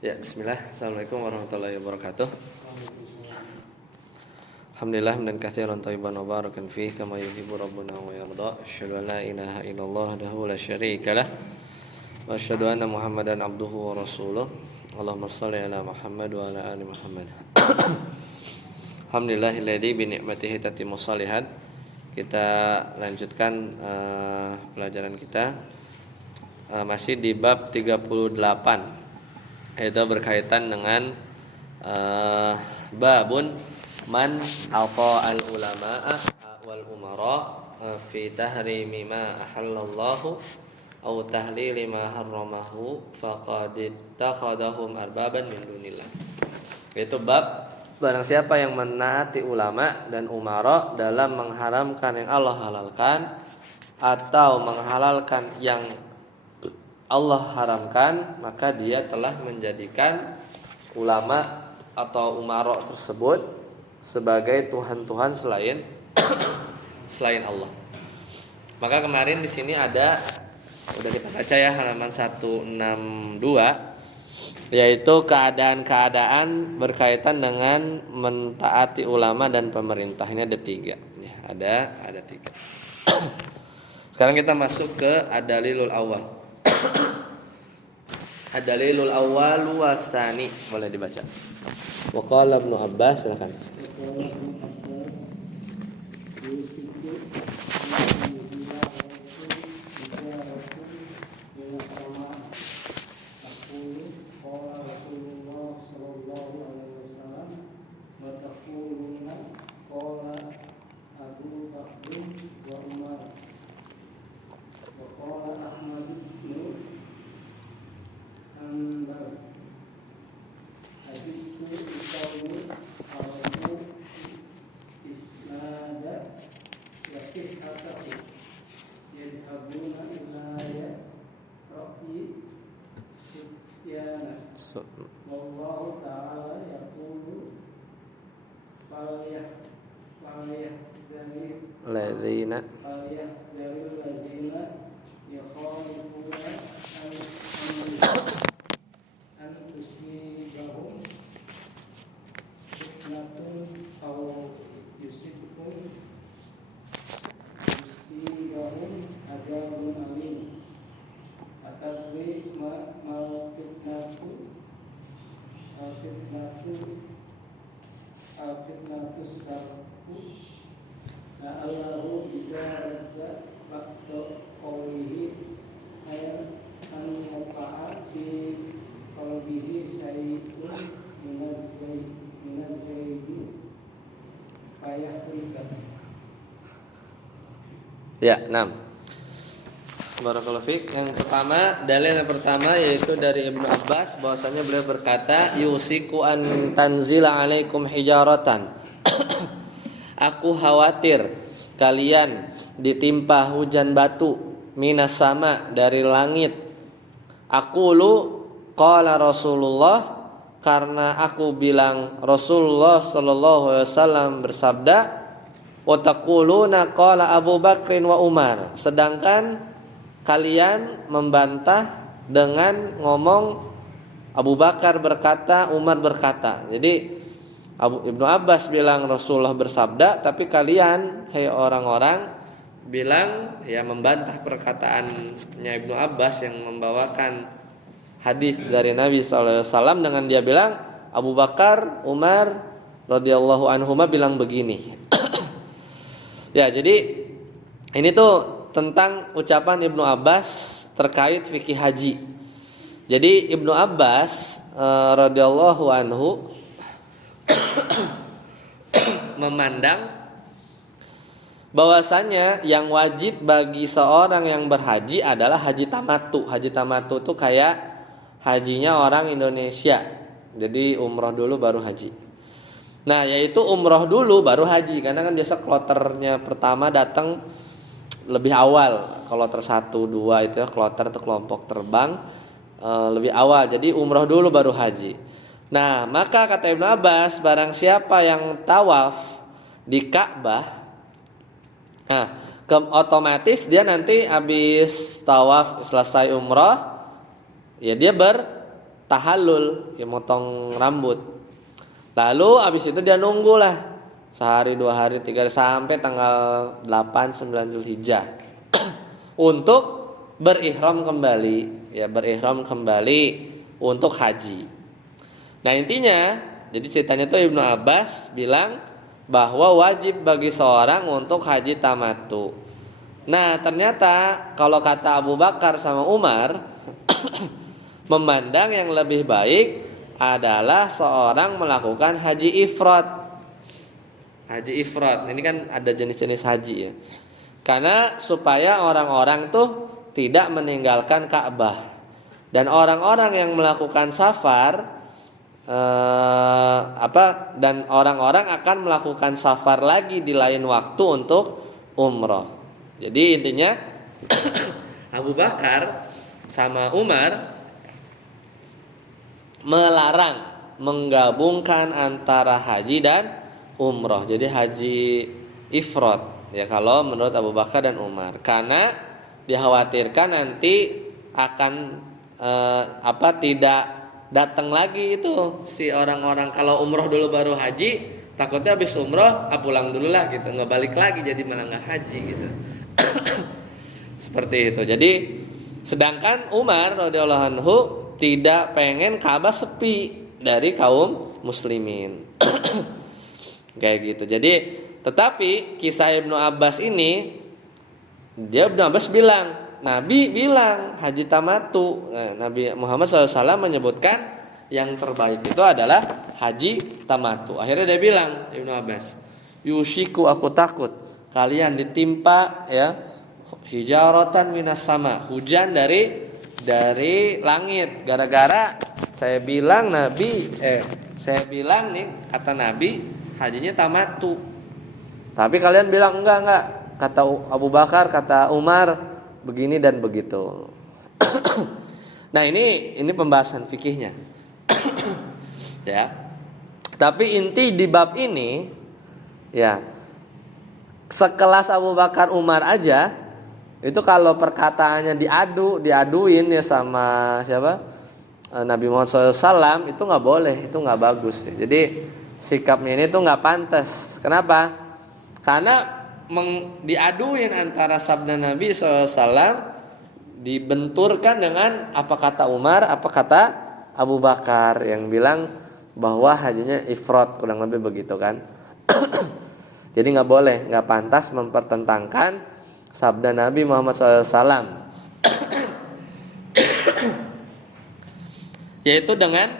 Ya, bismillah. Assalamualaikum warahmatullahi wabarakatuh. Alhamdulillah hamdan katsiran thayyiban mubarakan fihi kama yuhibbu rabbuna wa yarda. Asyhadu an la ilaha illallah wahdahu la syarika lah. Wa asyhadu anna Muhammadan abduhu wa rasuluh. Allahumma shalli ala Muhammad wa ala ali Muhammad. Alhamdulillahilladzi bi ni'matihi tatimmu shalihat. Kita lanjutkan pelajaran kita masih di bab 38. Itu berkaitan dengan babun man alqa al ulama'a wal umara fi tahrimi ma ahallallahu aw tahlili ma harramahu faqad ittakhadahum arbaban min dunillah. Itu bab barang siapa yang menaati ulama dan umara dalam mengharamkan yang Allah halalkan atau menghalalkan yang Allah haramkan, maka dia telah menjadikan ulama atau umara tersebut sebagai tuhan-tuhan selain Allah. Maka kemarin di sini ada, udah kita baca ya, halaman 162, yaitu keadaan-keadaan berkaitan dengan mentaati ulama dan pemerintah. Ini ada 3. Ya, ada 3. Sekarang kita masuk ke ad-dalilul awal. Ad-dalilul awal wasani, boleh dibaca. Wa qala Ibnu Abbas, silakan. Wallahu ta'ala yaqulu Ladzina yakhalifuna an tusibahum fitnatun aw yusibahum adzabun alim. Atadri mal fitnatu sarfu Allahu ibadah waktu qawlihi ayat an yaqa'a fi qalbihi syai'un minaz-zaydi fayahrika. Ya, 6. Barakallahu fiik. Yang pertama, dalil yang pertama yaitu dari Ibnu Abbas bahwasanya beliau berkata, yusiku an tanzila alaikum hijaratan. Aku khawatir kalian ditimpa hujan batu minas sama, dari langit. Aqulu qala Rasulullah, karena aku bilang Rasulullah sallallahu alaihi wasallam bersabda, wa taquluna qala Abu Bakrin wa Umar, sedangkan kalian membantah dengan ngomong Abu Bakar berkata, Umar berkata. Jadi Ibnu Abbas bilang Rasulullah bersabda, tapi kalian, hei orang-orang, bilang ya membantah perkataannya Ibnu Abbas yang membawakan hadis dari Nabi SAW dengan dia bilang Abu Bakar, Umar radhiyallahu anhuma bilang begini. Ya, jadi ini tuh tentang ucapan Ibnu Abbas terkait fikih haji. Jadi Ibnu Abbas radhiyallahu anhu memandang bahwasanya yang wajib bagi seorang yang berhaji adalah haji tamattu. Haji tamattu itu kayak hajinya orang Indonesia. Jadi umroh dulu baru haji. Nah, yaitu umroh dulu baru haji, karena kan biasa kloternya pertama datang lebih awal. Kloter 1, 2 itu ya, kloter atau kelompok terbang lebih awal. Jadi umroh dulu baru haji. Nah, maka kata Ibnu Abbas, barang siapa yang tawaf di Ka'bah, nah, otomatis dia nanti habis tawaf selesai umroh, ya dia tahallul, ya motong rambut. Lalu abis itu dia nunggu lah sehari, 2 hari, 3 hari sampai tanggal 8, 9 Zulhijjah untuk berihram kembali, ya berihram kembali untuk haji. Nah intinya, jadi ceritanya tuh Ibnu Abbas bilang bahwa wajib bagi seorang untuk haji tamattu. Nah ternyata kalau kata Abu Bakar sama Umar memandang yang lebih baik adalah seorang melakukan haji ifrad. Haji ifrad ini kan ada jenis-jenis haji ya. Karena supaya orang-orang tuh tidak meninggalkan Ka'bah. Dan orang-orang yang melakukan safar dan orang-orang akan melakukan safar lagi di lain waktu untuk umroh. Jadi intinya Abu Bakar sama Umar melarang menggabungkan antara haji dan umroh. Jadi haji ifrad ya kalau menurut Abu Bakar dan Umar, karena dikhawatirkan nanti akan tidak datang lagi itu si orang-orang. Kalau umroh dulu baru haji, takutnya habis umroh pulang dulu lah gitu, nggak balik lagi, jadi malah nggak haji gitu. Seperti itu. Jadi sedangkan Umar radhiyallahu anhu tidak pengen Ka'bah sepi dari kaum muslimin. Kayak gitu. Jadi tetapi kisah Ibnu Abbas ini, Ibnu Abbas bilang, Nabi bilang haji tamattu. Nabi Muhammad SAW menyebutkan yang terbaik itu adalah haji tamattu. Akhirnya dia bilang Ibnu Abbas, yushiku, aku takut kalian ditimpa ya hijaratan minas sama, hujan dari langit, gara-gara saya bilang nih kata Nabi hajinya tamattu. Tapi kalian bilang enggak, kata Abu Bakar, kata Umar begini dan begitu. Nah ini pembahasan fikihnya. Ya. Tapi inti di bab ini ya, sekelas Abu Bakar Umar aja itu kalau perkataannya diaduin ya sama siapa, Nabi Muhammad SAW, itu nggak boleh, itu nggak bagus. Jadi sikapnya ini tuh nggak pantas. Kenapa? Karena diaduin antara sabda Nabi SAW dibenturkan dengan apa kata Umar, apa kata Abu Bakar yang bilang bahwa hajinya ifrad, kurang lebih begitu kan. Jadi nggak boleh, nggak pantas mempertentangkan sabda Nabi Muhammad SAW. Yaitu dengan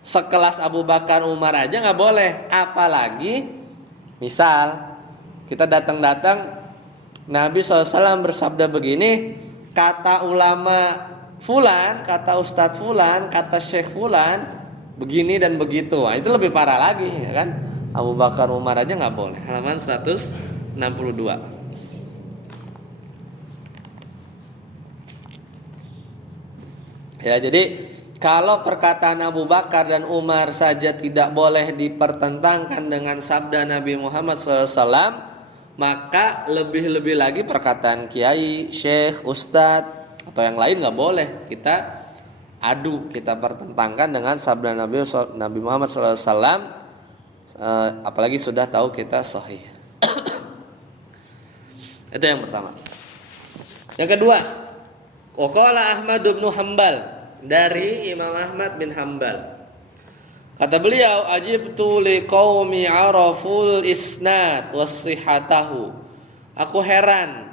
sekelas Abu Bakar Umar aja nggak boleh, apalagi misal kita datang Nabi SAW bersabda begini, kata ulama fulan, kata ustadz fulan, kata syekh fulan begini dan begitu. Nah, itu lebih parah lagi ya kan. Abu Bakar Umar aja nggak boleh. Halaman 162. Ya, jadi kalau perkataan Abu Bakar dan Umar saja tidak boleh dipertentangkan dengan sabda Nabi Muhammad SAW, maka lebih-lebih lagi perkataan kiai, syekh, ustadz atau yang lain nggak boleh kita adu, kita pertentangkan dengan sabda Nabi Muhammad SAW. Apalagi sudah tahu kita sahih. Itu yang pertama. Yang kedua, waqala Ahmad bin Hanbal, dari Imam Ahmad bin Hanbal. Kata beliau, ajibtu liqaumi araful isnad wasihatahu. Aku heran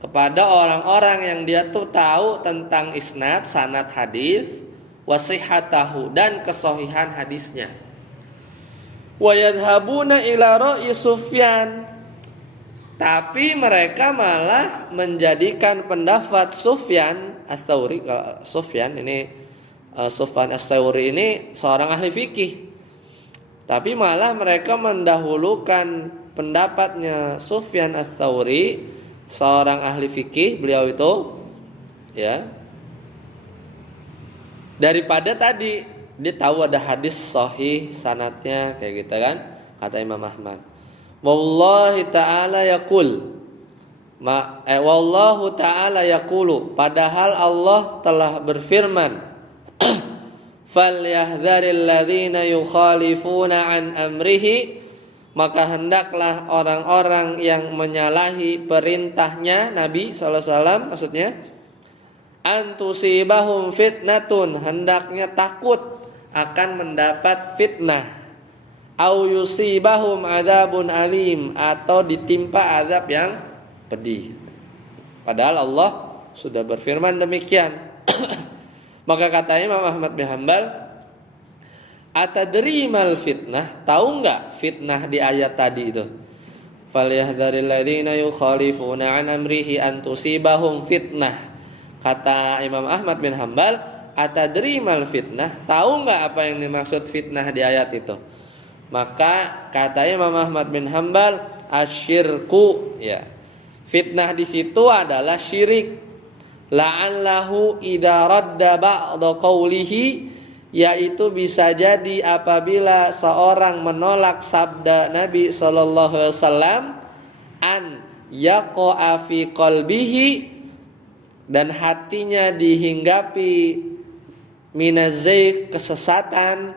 kepada orang-orang yang dia tuh tahu tentang isnad, sanad hadis, wasihatahu, dan kesahihan hadisnya. Wa yadhabuna ila ra'yi Sufyan, tapi mereka malah menjadikan pendapat Sufyan Ats-Tsauri. Sufyan Ats-Tsauri ini seorang ahli fikih, tapi malah mereka mendahulukan pendapatnya Sufyan Ats-Tsauri, seorang ahli fikih beliau itu ya, daripada tadi dia tahu ada hadis sahih sanadnya kayak gitu kan. Kata Imam Ahmad, wallahi ta'ala yaqul wallahu ta'ala yaqulu, padahal Allah telah berfirman falyahdharil ladzina yukhalifuna an amrihi, maka hendaklah orang-orang yang menyalahi perintahnya Nabi sallallahu alaihi wasallam, maksudnya antusibahum fitnatun, hendaknya takut akan mendapat fitnah, au yusibahum adzabun alim, atau ditimpa azab yang pedih. Padahal Allah sudah berfirman demikian. Maka kata Imam Ahmad bin Hanbal, atadri mal fitnah, tahu enggak fitnah di ayat tadi itu? Falyahdharil ladzina yukhalifuna an amrihi an tusibahum fitnah. Kata Imam Ahmad bin Hanbal, atadri mal fitnah, tahu enggak apa yang dimaksud fitnah di ayat itu? Maka kata Imam Ahmad bin Hanbal, asyirku, ya. Fitnah di situ adalah syirik. La'allahu idza radda ba'da qawlihi, yaitu bisa jadi apabila seorang menolak sabda Nabi sallallahu alaihi wasallam, an yaqa'a fi qalbihi, dan hatinya dihinggapi minazzaik, kesesatan,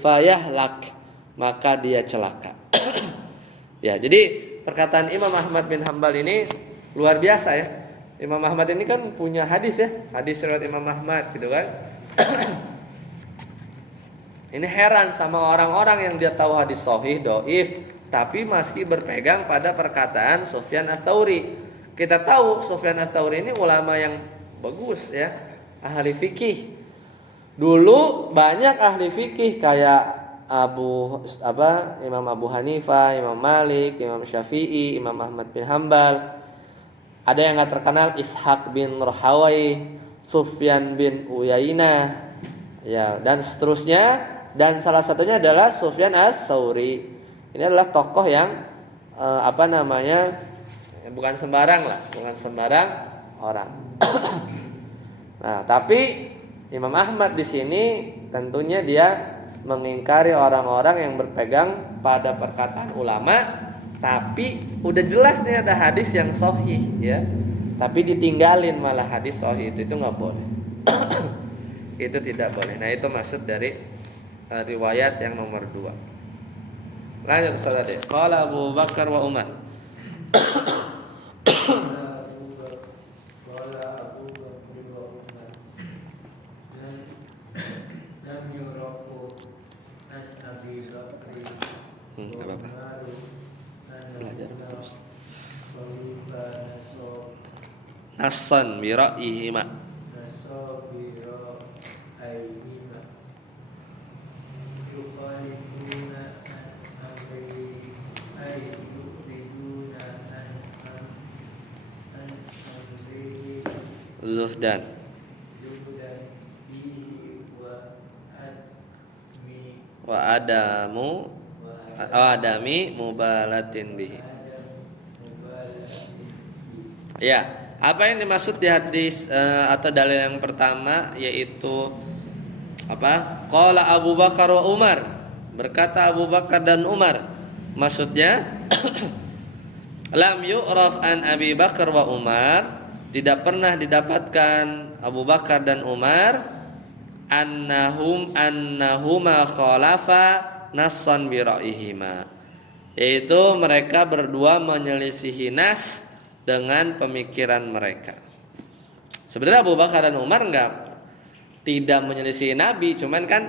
fayahlak, maka dia celaka. Ya, jadi perkataan Imam Ahmad bin Hanbal ini luar biasa ya. Imam Ahmad ini kan punya hadis ya, hadis riwayat Imam Ahmad gitu kan. Ini heran sama orang-orang yang dia tahu hadis sahih, dhaif, tapi masih berpegang pada perkataan Sufyan Ats-Tsauri. Kita tahu Sufyan Ats-Tsauri ini ulama yang bagus ya, ahli fikih. Dulu banyak ahli fikih kayak Imam Abu Hanifah, Imam Malik, Imam Syafi'i, Imam Ahmad bin Hanbal. Ada yang nggak terkenal Ishaq bin Rahawai, Sufyan bin Uyainah, ya, dan seterusnya. Dan salah satunya adalah Sufyan Ats-Tsauri. Ini adalah tokoh yang bukan sembarang lah, bukan sembarang orang. Nah, tapi Imam Ahmad di sini tentunya dia mengingkari orang-orang yang berpegang pada perkataan ulama, tapi udah jelas nih ada hadis yang sahih ya, tapi ditinggalin malah hadis sahih itu nggak boleh. Itu tidak boleh. Nah, itu maksud dari riwayat yang nomor 2. Lanjut Ustaz deh. Qala Abu Bakar wa Umar. Apa-apa. Belajar terus. Nassan bi ra'yihima. Zuhdan wa adami mubalatin bihi. Ya, apa yang dimaksud di hadis atau dalil yang pertama yaitu apa? Qala Abu Bakar wa Umar, berkata Abu Bakar dan Umar. Maksudnya lam yu'raf an Abi Bakar wa Umar, tidak pernah didapatkan Abu Bakar dan Umar annahuma khalafa nassan bi ra'yihima, yaitu mereka berdua menyelisihi nas dengan pemikiran mereka. Sebenarnya Abu Bakar dan Umar tidak menyelisihi Nabi, cuman kan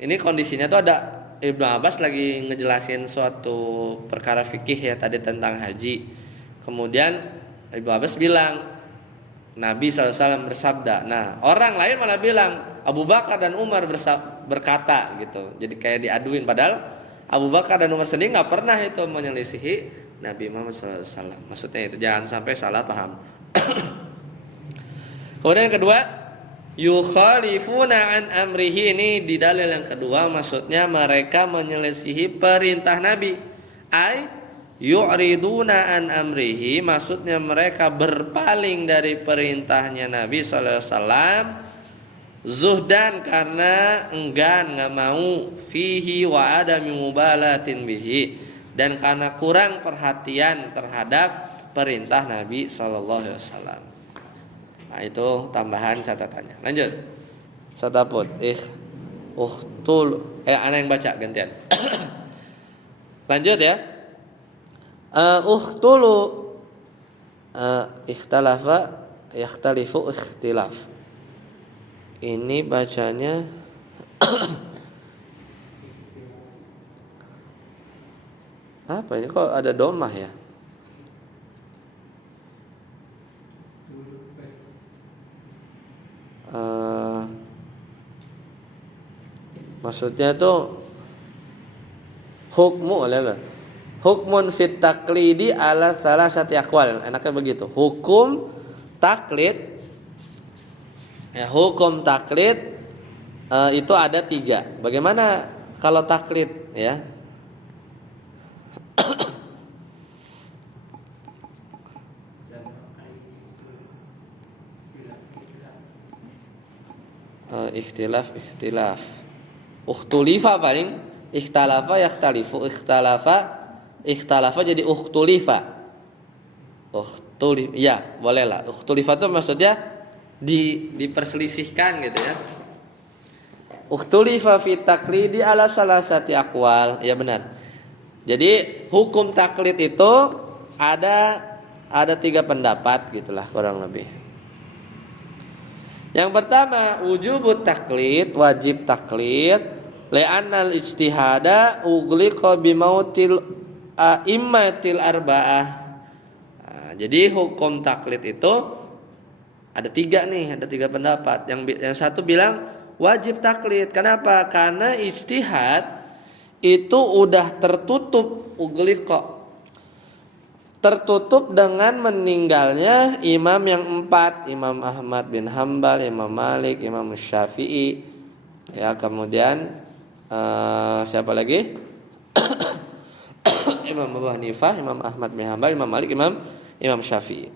ini kondisinya tuh ada Ibnu Abbas lagi ngejelasin suatu perkara fikih ya tadi tentang haji. Kemudian Ibnu Abbas bilang Nabi SAW bersabda. Nah, orang lain malah bilang Abu Bakar dan Umar berkata gitu. Jadi kayak diaduin. Padahal Abu Bakar dan Umar sendiri nggak pernah itu menyelisihi Nabi Muhammad SAW. Maksudnya itu jangan sampai salah paham. Kemudian yang kedua, yukhalifuna an amrihi, ini di dalil yang kedua maksudnya mereka menyelisihi perintah Nabi. Yu'riduna an amrihi, maksudnya mereka berpaling dari perintahnya Nabi sallallahu alaihi wasallam, zuhdan karena enggan, enggak mau, fihi wa adami mubalatin bihi, dan karena kurang perhatian terhadap perintah Nabi sallallahu alaihi wasallam. Nah, itu tambahan catatannya. Lanjut. Sataput. Ana yang baca gantian. Lanjut ya. Ukhtulu ikhtalafa yakhtalifu ikhtilaf. Ini bacanya apa ini kok ada domah ya? Maksudnya tuh hukmun fit taklidi ala salasati aqwal. Enaknya begitu. Hukum taklid itu ada 3. Bagaimana kalau taklid ya? Ikhtilaf. Ukhtulifa paling ikhtalafa yakhtalifu. Ikhtalafa jadi ukhtulifa. Ya, bolehlah. Ukhtulifa itu maksudnya diperselisihkan gitu ya. Ukhtulifa fi taklidi ala salasati aqwal. Ya benar. Jadi hukum taklid itu ada 3 pendapat gitulah kurang lebih. Yang pertama, wujubut taklid, wajib taklid, li'annal ijtihada ughliqa bimautil a'immatil arba'ah. Nah, jadi hukum taklid itu ada 3 nih, ada 3 pendapat. Yang satu bilang wajib taklid. Kenapa? Karena ijtihad itu udah tertutup, tertutup dengan meninggalnya imam yang 4, Imam Ahmad bin Hambal, Imam Malik, Imam Syafi'i. Ya, kemudian siapa lagi? Imam Abu Hanifah, Imam Ahmad bin Hambal, Imam Malik, Imam Syafi'i.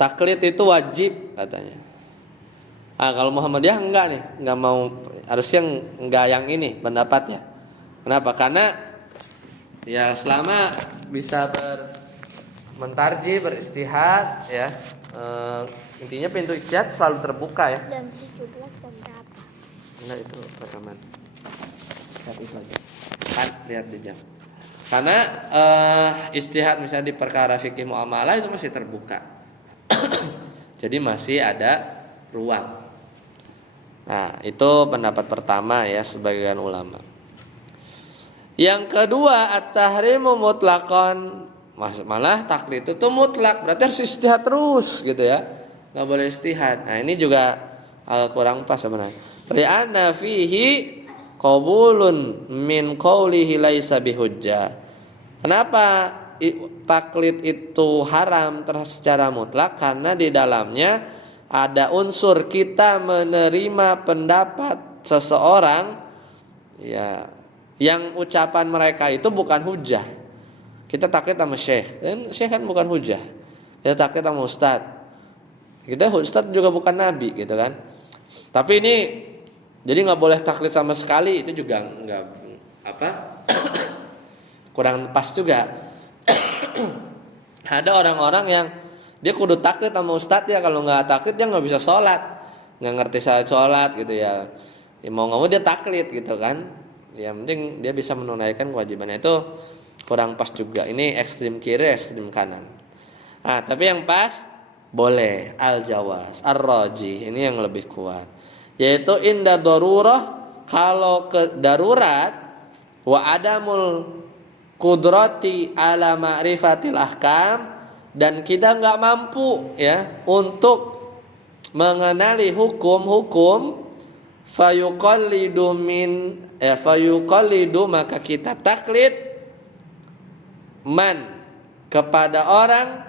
Taklid itu wajib katanya. Kalau Muhammadiyah enggak nih, enggak mau, harusnya enggak yang ini pendapatnya. Kenapa? Karena ya selama bisa mentarji, beristihad ya, intinya pintu ijtihad selalu terbuka ya. Jam 17 jam berapa? Enggak, itu rekaman. Lihat itu aja. Kan lihat di jam. Karena ijtihad misalnya di perkara fikih muamalah itu masih terbuka. Jadi masih ada ruang. Nah, itu pendapat pertama ya sebagian ulama. Yang kedua, at-tahrimu mutlaqan. Malah taklid itu mutlak, berarti harus ijtihad terus gitu ya. Enggak boleh ijtihad. Nah, ini juga kurang pas sebenarnya. Li'anna fihi qabulun min qawlihi laisa bihujjah. Kenapa taklid itu haram secara mutlak? Karena di dalamnya ada unsur kita menerima pendapat seseorang ya, yang ucapan mereka itu bukan hujah. Kita taklid sama syekh, dan syekh kan bukan hujah. Kita taklid sama ustadz. Kita ustadz juga bukan nabi gitu kan. Tapi ini jadi nggak boleh taklid sama sekali, itu juga nggak kurang pas juga. Ada orang-orang yang dia kudu taklid sama ustadz ya, kalau nggak taklid dia nggak bisa sholat, nggak ngerti sholat gitu ya. Mau nggak mau dia taklid gitu kan. Ya penting dia bisa menunaikan kewajibannya, itu kurang pas juga. Ini ekstrim kiri, ekstrim kanan. Nah, tapi yang pas boleh al-jawaz, ar-rajih, ini yang lebih kuat. Yaitu inda darurah, kalau ke darurat, wa adamul qudrati ala ma'rifatil ahkam, dan kita nggak mampu ya untuk mengenali hukum-hukum, fayuqallidu maka kita taklid man kepada orang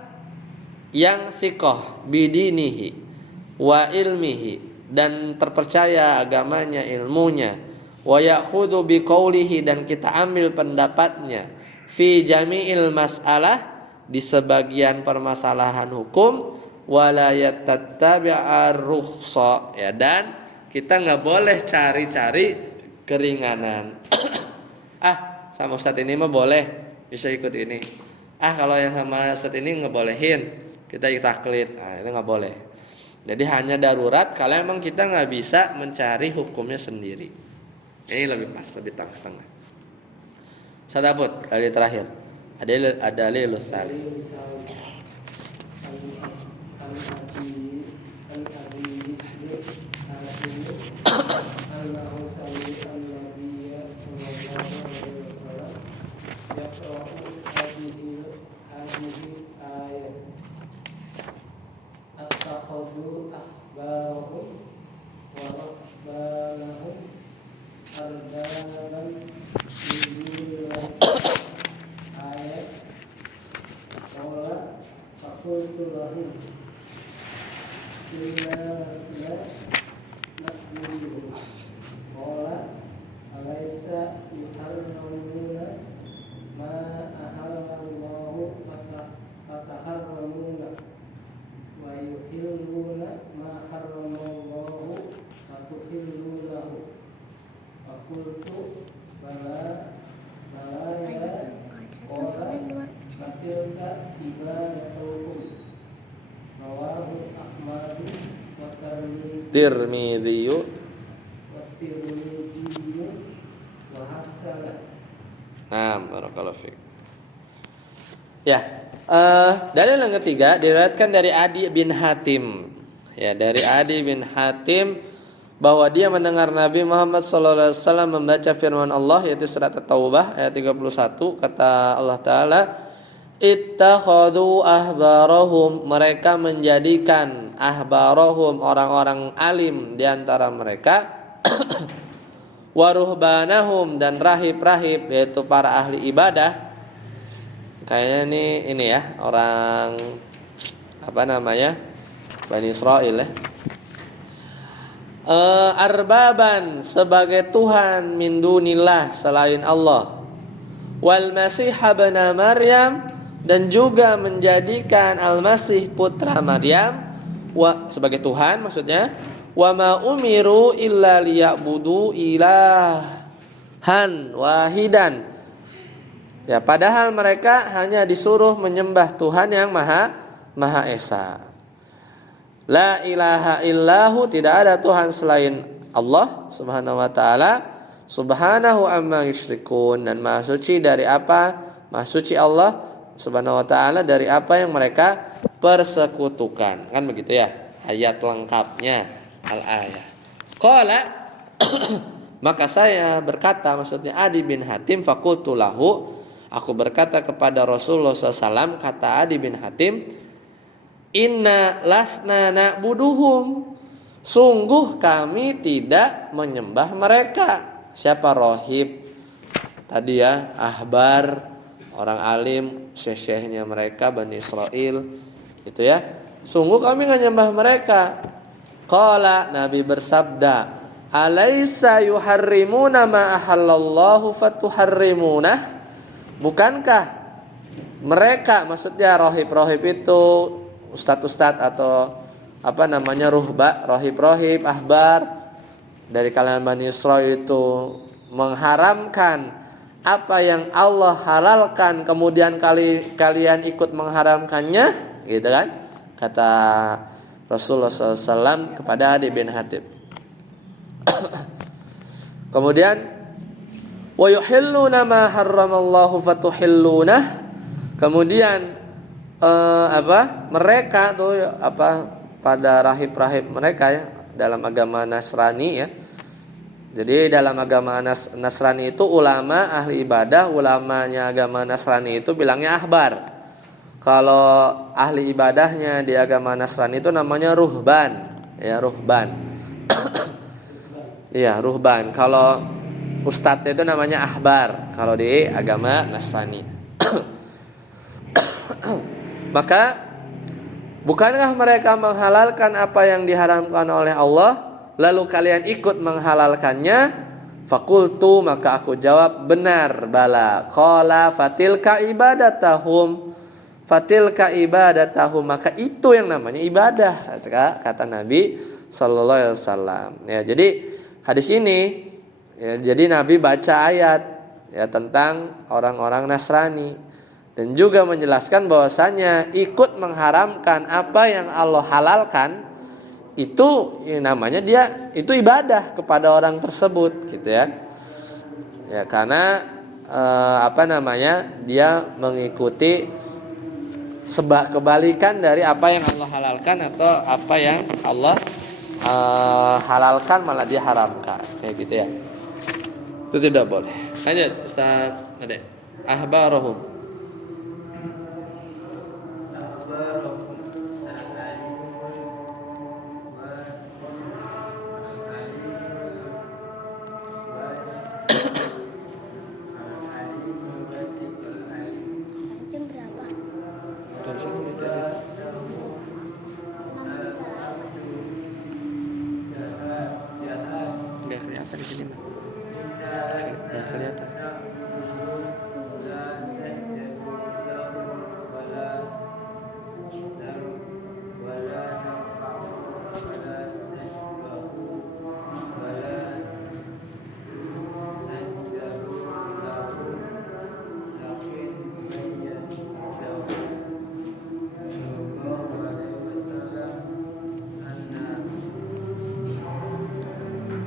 yang thiqah bidinihi wa ilmihi, dan terpercaya agamanya, ilmunya, wa ya'khudhu biqaulihi, dan kita ambil pendapatnya, fi jami'il mas'alah, di sebagian permasalahan hukum, wala yattabi'ar rukhsa ya, dan kita nggak boleh cari-cari keringanan. Sama ustadz ini mah boleh, bisa ikut ini. Kalau yang sama ustadz ini ngebolehin, kita taklid. Nah, itu nggak boleh. Jadi hanya darurat kalau emang kita nggak bisa mencari hukumnya sendiri. Ini lebih pas, lebih tengah-tengah. Sadaput kali terakhir. Ada lilus salis. Attakhadhu ahbarahum wa rahbanahum arbaban min dunillahi ayat qala faqultu lahum inna lasna na'buduhum qala alaysa yuharrimuna ma ahallallahu fataharramuna wa yuhilluna ma harramallahu fatuhillunahu wa qultu bala ya qala fatilka ibadatuhum rawahu ahmadu wa Tirmidzi. wa hasana. Nah, barakallahu fiik. Ya, dalil yang ketiga diriwayatkan dari Adi bin Hatim. Ya, dari Adi bin Hatim bahwa dia mendengar Nabi Muhammad SAW membaca firman Allah yaitu surat At-Taubah ayat 31, kata Allah Ta'ala, ittakhadhu ahbarahum, mereka menjadikan ahbarahum orang-orang alim di antara mereka waruhbanahum, dan rahib-rahib yaitu para ahli ibadah. Kayaknya ini ya orang apa namanya Bani Israel ya. Arbaban, sebagai Tuhan, min dunillah, selain Allah. Wal Masih ibn Maryam, dan juga menjadikan Al-Masih putra Maryam sebagai Tuhan maksudnya. Wa ma umiru illa liya'budu ilahan wahidan. Ya, padahal mereka hanya disuruh menyembah Tuhan yang Maha Esa. La ilaha illahu, tidak ada Tuhan selain Allah Subhanahu wa taala. Subhanahu amma yusyrikun, dan Maha suci dari apa? Maha suci Allah Subhanahu wa taala dari apa yang mereka persekutukan. Kan begitu ya ayat lengkapnya al-ayah. Qala maka saya berkata, maksudnya Adi bin Hatim, faqultu lahu, aku berkata kepada Rasulullah SAW, kata Adi bin Hatim, inna lasna na'buduhum, sungguh kami tidak menyembah mereka. Siapa? Rohib tadi ya, ahbar, orang alim, syekh-syekhnya mereka Bani Israel itu ya. Sungguh kami nggak nyembah mereka. Qala, Nabi bersabda, alaysa yuharrimuna ma ahallallahu fatuharrimunah. Bukankah mereka, maksudnya rohib-rohib itu ustadz-ustadz atau apa namanya rohib-rohib, ahbar dari kalangan Bani Israel itu mengharamkan apa yang Allah halalkan, kemudian kalian ikut mengharamkannya, gitu kan? Kata Rasulullah SAW kepada Adi bin Hatim. Kemudian wa yuhilluna ma harramallahu fatuhillunah. Kemudian mereka tuh pada rahib-rahib mereka ya dalam agama Nasrani ya. Jadi dalam agama Nasrani itu ulama ahli ibadah, ulamanya agama Nasrani itu bilangnya ahbar. Kalau ahli ibadahnya di agama Nasrani itu namanya ruhban, ya ruhban. Iya, ruhban. Kalau ustadz itu namanya ahbar kalau di agama Nasrani. Maka bukankah mereka menghalalkan apa yang diharamkan oleh Allah, lalu kalian ikut menghalalkannya? Fakultu, maka aku jawab, benar, bala. Qala fatilka ibadatahum, fatilka ibadatahum, maka itu yang namanya ibadah, kata Nabi sallallahu alaihi wasallam. Ya, jadi hadis ini ya, jadi Nabi baca ayat ya tentang orang-orang Nasrani dan juga menjelaskan bahwasanya ikut mengharamkan apa yang Allah halalkan itu namanya dia itu ibadah kepada orang tersebut gitu ya. Ya karena dia mengikuti kebalikan dari apa yang Allah halalkan atau apa yang Allah halalkan malah dia haramkan kayak gitu ya. Itu tidak boleh. Lanjut Ustaz Ade. Ahbarahum. Jam berapa? Dari situ itu aja. Nggak kelihatan di sini mah. Nggak kelihatan.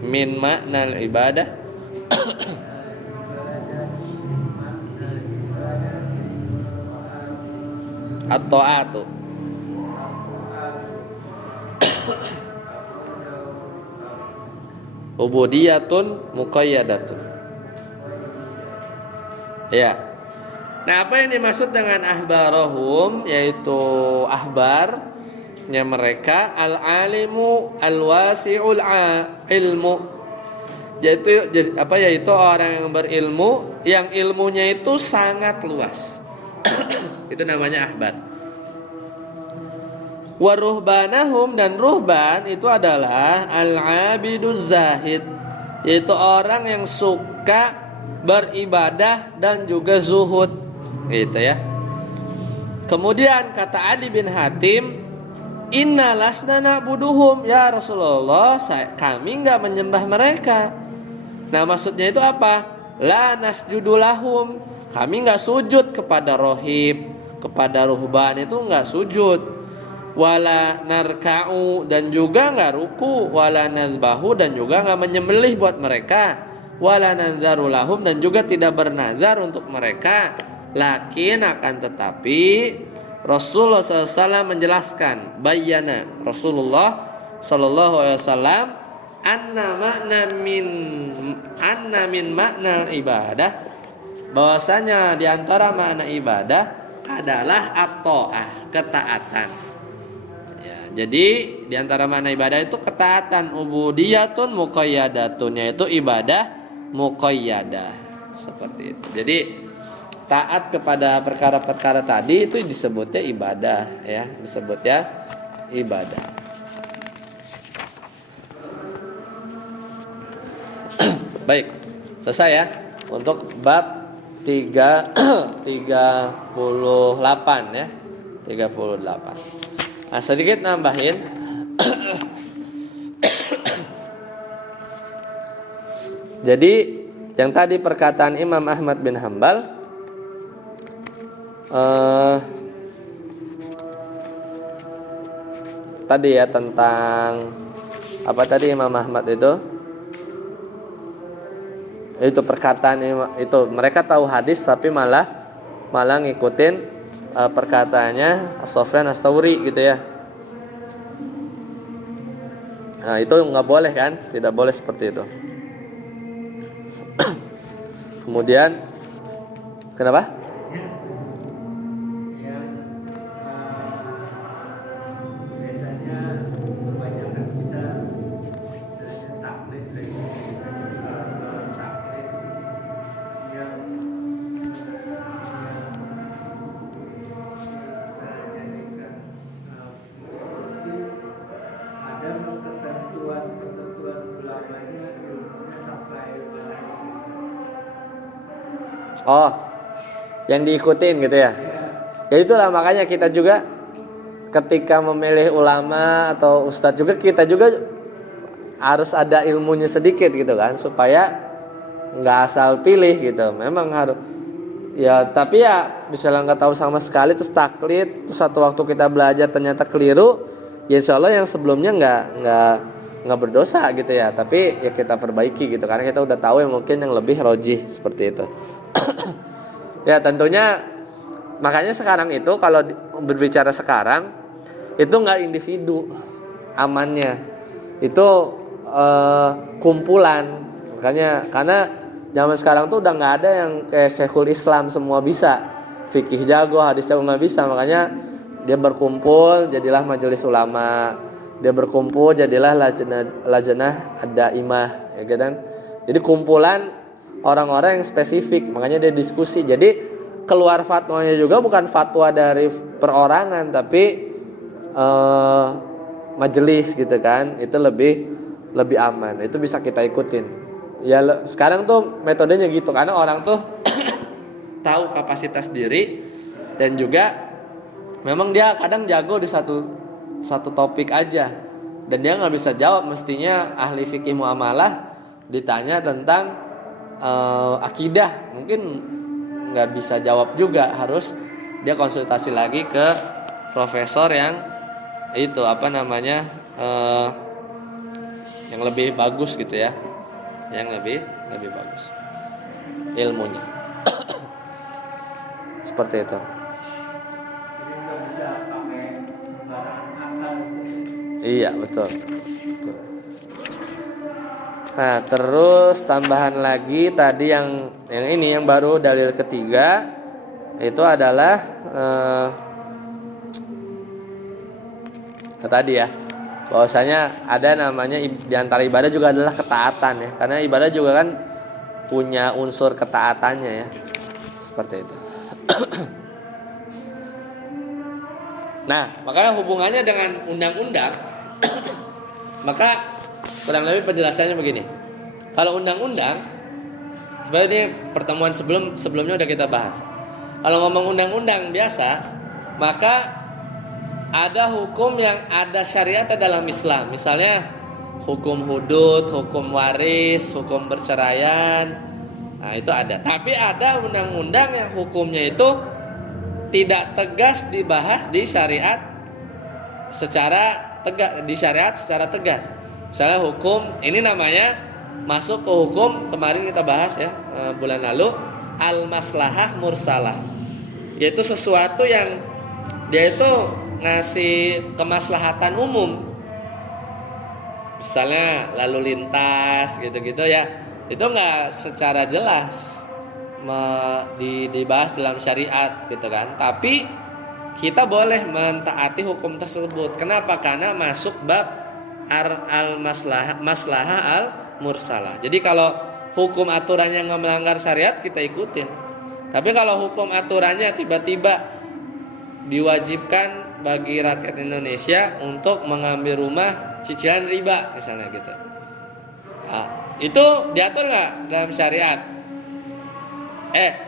Min makna ibadah at-ta'atu ubudiyatun muqayyadatun. Ya. Nah, apa yang dimaksud dengan ahbarahum yaitu ahbarnya mereka al-alimu al-wasi'ul ilmu. Yaitu orang yang berilmu yang ilmunya itu sangat luas. Itu namanya ahbar. Wa ruhbanahum, dan ruhban itu adalah al-abiduz zahid, yaitu orang yang suka beribadah dan juga zuhud gitu ya. Kemudian kata Adi bin Hatim, inna lasna na'buduhum, ya Rasulullah, kami enggak menyembah mereka. Nah, maksudnya itu apa? La nasjudu lahum, kami enggak sujud kepada rohib, kepada ruhban itu enggak sujud. Wala narka'u, dan juga enggak ruku. Wala nazbahu, dan juga enggak menyembelih buat mereka. Wala nadzaru lahum, dan juga tidak bernazar untuk mereka. Lakin akan tetapi Rasulullah SAW menjelaskan, bayyana Rasulullah SAW anna min makna ibadah, bahwasanya diantara makna ibadah adalah at-ta'ah, ketaatan. Ya, jadi diantara makna ibadah itu ketaatan, ubudiyatun muqayyadatun, yaitu ibadah muqayyadah seperti itu. Jadi taat kepada perkara-perkara tadi itu disebutnya ibadah ya, disebutnya ibadah. Baik, selesai ya untuk bab 38 ya. 38. Nah, sedikit nambahin. Jadi yang tadi perkataan Imam Ahmad bin Hambal, tadi ya tentang apa tadi Imam Ahmad itu perkataan itu mereka tahu hadis tapi malah ngikutin perkataannya Sufyan Ats-Tsauri gitu ya. Nah, itu nggak boleh kan, tidak boleh seperti itu. Kemudian kenapa? Oh, yang diikutin gitu ya. Ya itulah makanya kita juga ketika memilih ulama atau ustadz juga, kita juga harus ada ilmunya sedikit gitu kan, supaya nggak asal pilih gitu. Memang harus ya, tapi ya misalnya nggak tahu sama sekali terus taklid, terus satu waktu kita belajar ternyata keliru, ya insya Allah yang sebelumnya nggak berdosa gitu ya, tapi ya kita perbaiki gitu karena kita udah tahu yang mungkin yang lebih rojih seperti itu. Ya tentunya makanya sekarang itu kalau berbicara sekarang itu nggak individu amannya, itu kumpulan. Makanya karena zaman sekarang tuh udah nggak ada yang kayak Syekhul Islam semua bisa, fikih jago, hadis jago, nggak bisa. Makanya dia berkumpul jadilah majelis ulama, dia berkumpul jadilah lajnah ad-daimah, ya kan? Jadi kumpulan orang-orang yang spesifik, makanya dia diskusi. Jadi keluar fatwanya juga bukan fatwa dari perorangan, tapi majelis gitu kan, itu lebih aman, itu bisa kita ikutin. Ya sekarang tuh metodenya gitu karena orang tuh tahu kapasitas diri dan juga memang dia kadang jago di satu topik aja dan dia nggak bisa jawab. Mestinya ahli fikih muamalah ditanya tentang akidah mungkin nggak bisa jawab juga, harus dia konsultasi lagi ke profesor yang itu yang lebih bagus gitu ya, yang lebih bagus ilmunya. Seperti itu. Jadi nggak bisa pakai sembarangan akal seperti Iya betul. Nah terus tambahan lagi tadi yang ini yang baru dalil ketiga itu adalah tadi ya, bahwasanya ada namanya di antara ibadah juga adalah ketaatan ya, karena ibadah juga kan punya unsur ketaatannya ya, seperti itu. Nah makanya hubungannya dengan undang-undang maka kurang lebih penjelasannya begini. Kalau undang-undang sebenarnya ini pertemuan sebelumnya udah kita bahas. Kalau ngomong undang-undang biasa maka ada hukum yang ada syariat dalam Islam. Misalnya hukum hudud, hukum waris, hukum perceraian. Nah, itu ada. Tapi ada undang-undang yang hukumnya itu tidak tegas dibahas di syariat secara tegas. Misalnya hukum ini namanya masuk ke hukum kemarin kita bahas ya bulan lalu, al-maslahah mursalah. Yaitu sesuatu yang dia itu ngasih kemaslahatan umum, misalnya lalu lintas gitu-gitu ya, itu nggak secara jelas dibahas dalam syariat gitu kan, tapi kita boleh mentaati hukum tersebut. Kenapa? Karena masuk bab maslahah al mursalah. Jadi kalau hukum aturannya nggak melanggar syariat kita ikutin, tapi kalau hukum aturannya tiba-tiba diwajibkan bagi rakyat Indonesia untuk mengambil rumah cicilan riba misalnya gitu, nah, itu diatur nggak dalam syariat?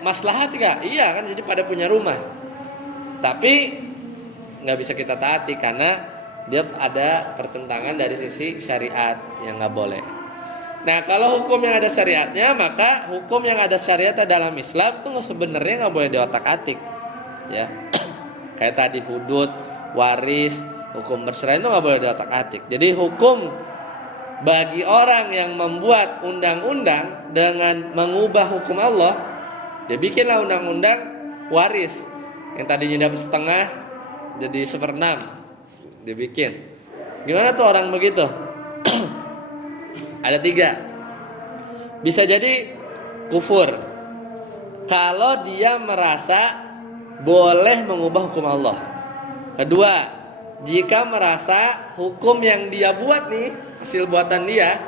Maslahat nggak? Iya kan, jadi pada punya rumah, tapi nggak bisa kita taati karena dia ada pertentangan dari sisi syariat yang nggak boleh. Nah kalau hukum yang ada syariatnya, maka hukum yang ada syariatnya dalam Islam itu sebenarnya nggak boleh diotak-atik ya. Kayak tadi hudud, waris, hukum perceraian itu nggak boleh diotak-atik. Jadi hukum bagi orang yang membuat undang-undang dengan mengubah hukum Allah, dia bikinlah undang-undang waris yang tadinya dapat setengah jadi 1/6, dia bikin. Gimana tuh orang begitu? Ada 3. Bisa jadi kufur kalau dia merasa boleh mengubah hukum Allah. Kedua, jika merasa hukum yang dia buat nih, hasil buatan dia,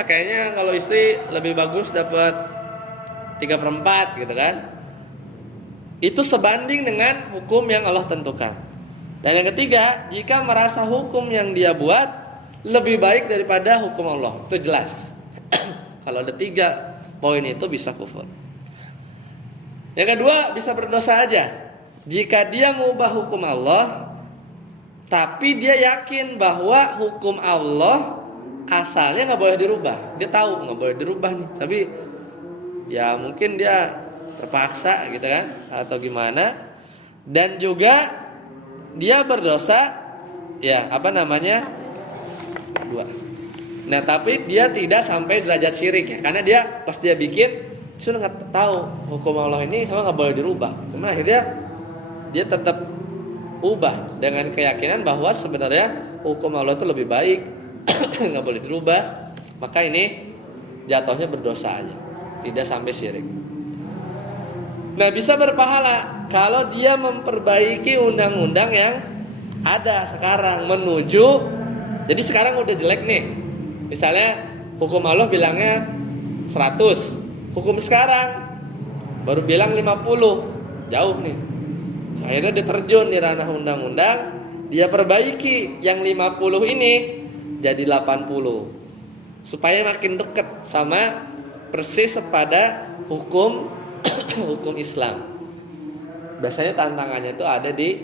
kayaknya kalau istri lebih bagus dapat 3/4 gitu kan, itu sebanding dengan hukum yang Allah tentukan. Dan yang ketiga, jika merasa hukum yang dia buat lebih baik daripada hukum Allah, itu jelas. Kalau ada 3 poin itu bisa kufur. Yang kedua, bisa berdosa aja. Jika dia mengubah hukum Allah, tapi dia yakin bahwa hukum Allah asalnya nggak boleh dirubah. Dia tahu nggak boleh dirubah nih, tapi ya mungkin dia terpaksa gitu kan, atau gimana. Dan juga dia berdosa Ya, apa namanya? 2. Nah, tapi dia tidak sampai derajat syirik ya, karena dia pas dia bikin sudah nggak tahu hukum Allah ini sama nggak boleh dirubah. Kemudian akhirnya dia tetap ubah dengan keyakinan bahwa sebenarnya hukum Allah itu lebih baik, nggak boleh dirubah. Maka ini jatuhnya berdosa aja, tidak sampai syirik. Nah, bisa berpahala kalau dia memperbaiki undang-undang yang ada sekarang menuju. Jadi sekarang udah jelek nih. Misalnya hukum Allah bilangnya 100, hukum sekarang baru bilang 50, jauh nih. Akhirnya dia terjun di ranah undang-undang, dia perbaiki yang 50 ini jadi 80 supaya makin dekat sama persis pada hukum hukum Islam. Biasanya tantangannya itu ada di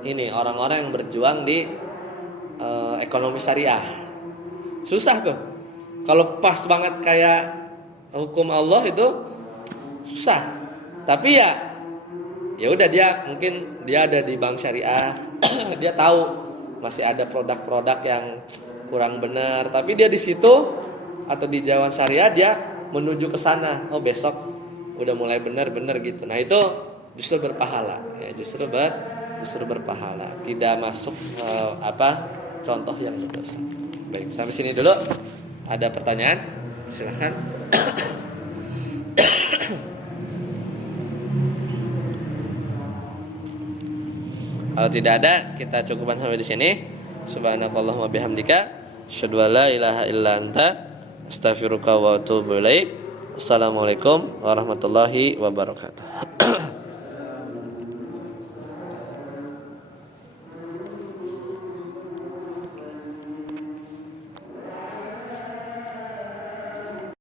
ini orang-orang yang berjuang di ekonomi syariah. Susah tuh. Kalau pas banget kayak hukum Allah itu susah. Tapi ya udah dia mungkin dia ada di bank syariah, dia tahu masih ada produk-produk yang kurang benar, tapi dia di situ atau di jawan syariah dia menuju ke sana. Oh, besok udah mulai benar-benar gitu. Nah, itu justru berpahala ya, justru berpahala, tidak masuk contoh yang berdosa. Baik, sampai sini dulu. Ada pertanyaan? Silakan. Kalau tidak ada, kita cukupkan sampai di sini. Subhanakallahumma bihamdika, asyhadu an la ilaha illa anta, astaghfiruka wa atubu ilaik. Assalamualaikum warahmatullahi wabarakatuh.